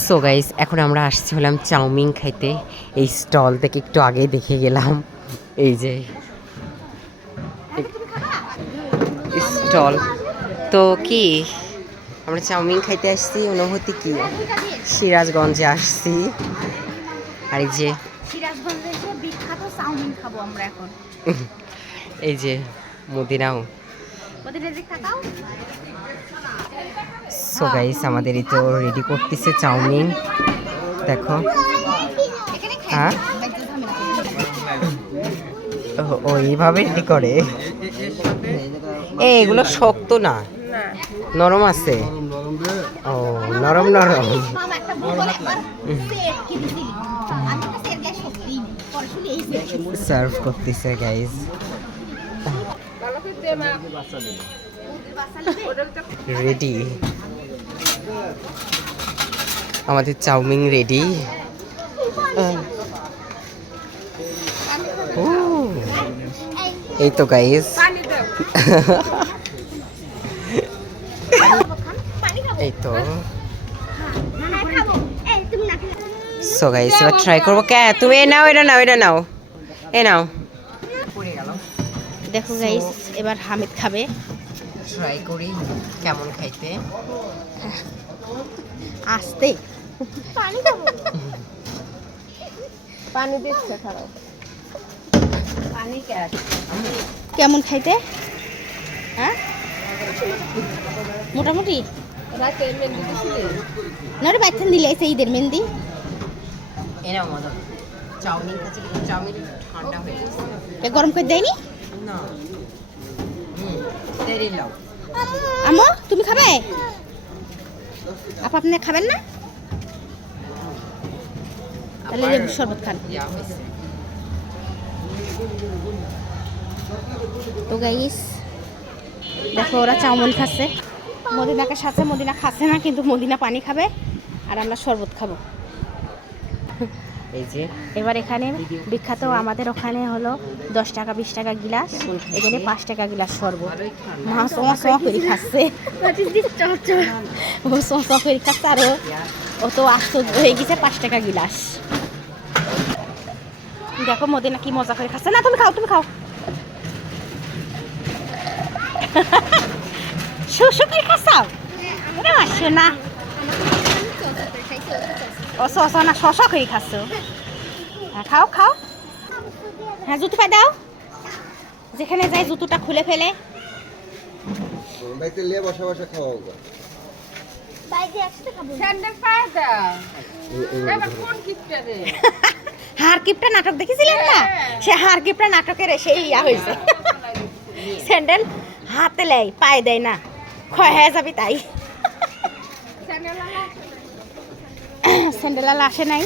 So guys এখন আমরা আসছি হলাম চাউমিন খাইতে। এই স্টল থেকে একটু আগে দেখে গেলাম, এই যে স্টল। তো কি আমরা চাউমিন খাইতে আসছি, অনুভূতি কি? সিরাজগঞ্জে আসছি, আর এই যে সিরাজগঞ্জে এসে বিখ্যাত চাউমিন খাবো আমরা এখন। এই যে মদিনাও। সো গাইস আমাদের এই তো রেডি করতেছে চাউমিন, দেখো। হ্যাঁ ওইভাবে রেডি করে। এগুলো শক্ত না, নরম আছে। ও নরম নরম। সার্ভ করতেছে গাইস। রেডি, আমাদের চাউমিন রেডি। এই তো গাইস, এই তো। সো গাইস এবার ট্রাই করবো। কে তুমি এ নাও, এটা নাও, এটা নাও, এ নাও। দেখো গাইস এবার হামিদ খাবে। ট্রাই করি কেমন খাইতে। আস্তে পানি খাবো, পানি দিচ্ছে খারাপ। পানি কেমন খাইতে? হ্যাঁ মোটামুটি না রে, বাইথান দিলে এসে ঈদের মেহেন্দি। এরা মজা চাউমিন খাচ্ছে, কিন্তু চাউমিন ঠান্ডা হয়ে গেছে। গরম করে দেয়নি না। দেরি লাও। আমো তুমি খাবে? আপা আপনি খাবেন না? তাহলে লেবু শরবত খান। তো গাইস দেখো ওরা চাউমিন খাচ্ছে, মদিনাকে সাথে। মদিনা খাচ্ছে না, কিন্তু মদিনা পানি খাবে আর আমরা শরবত খাবো। এই যে এবার এখানে বিখ্যাত আমাদের ওখানে হলো 10 টাকা 20 টাকা গিলাস, এখানে 5 টাকা গিলাস শরবত। মা সোয়া সোয়া করে খাচ্ছে, ও সোয়া সোয়া করে খাচ্ছে। আর ও তো আস্ত হয়ে গেছে 5 টাকা গিলাস। দেখো মদিনা কি মজা করে খাচ্ছে। না তুমি খাও, তুমি খাও। শুশু করে খাচ্ছাও না? ও সস না, শশা করে খাচ্ছ। হ্যাঁ খাও খাও। হ্যাঁ জুতো পায়ে দাও, যেখানে যাই জুতোটা খুলে ফেলে। হার কিপটা নাটক দেখেছিলেন না? সে হার কিপটা নাটকের সেই ইয়া হয়েছে। স্যান্ডেল হাতে লেয় পায়ে দেয় না, ক্ষয় হয়ে যাবি তাই। স্যান্ডেল আসে নাই।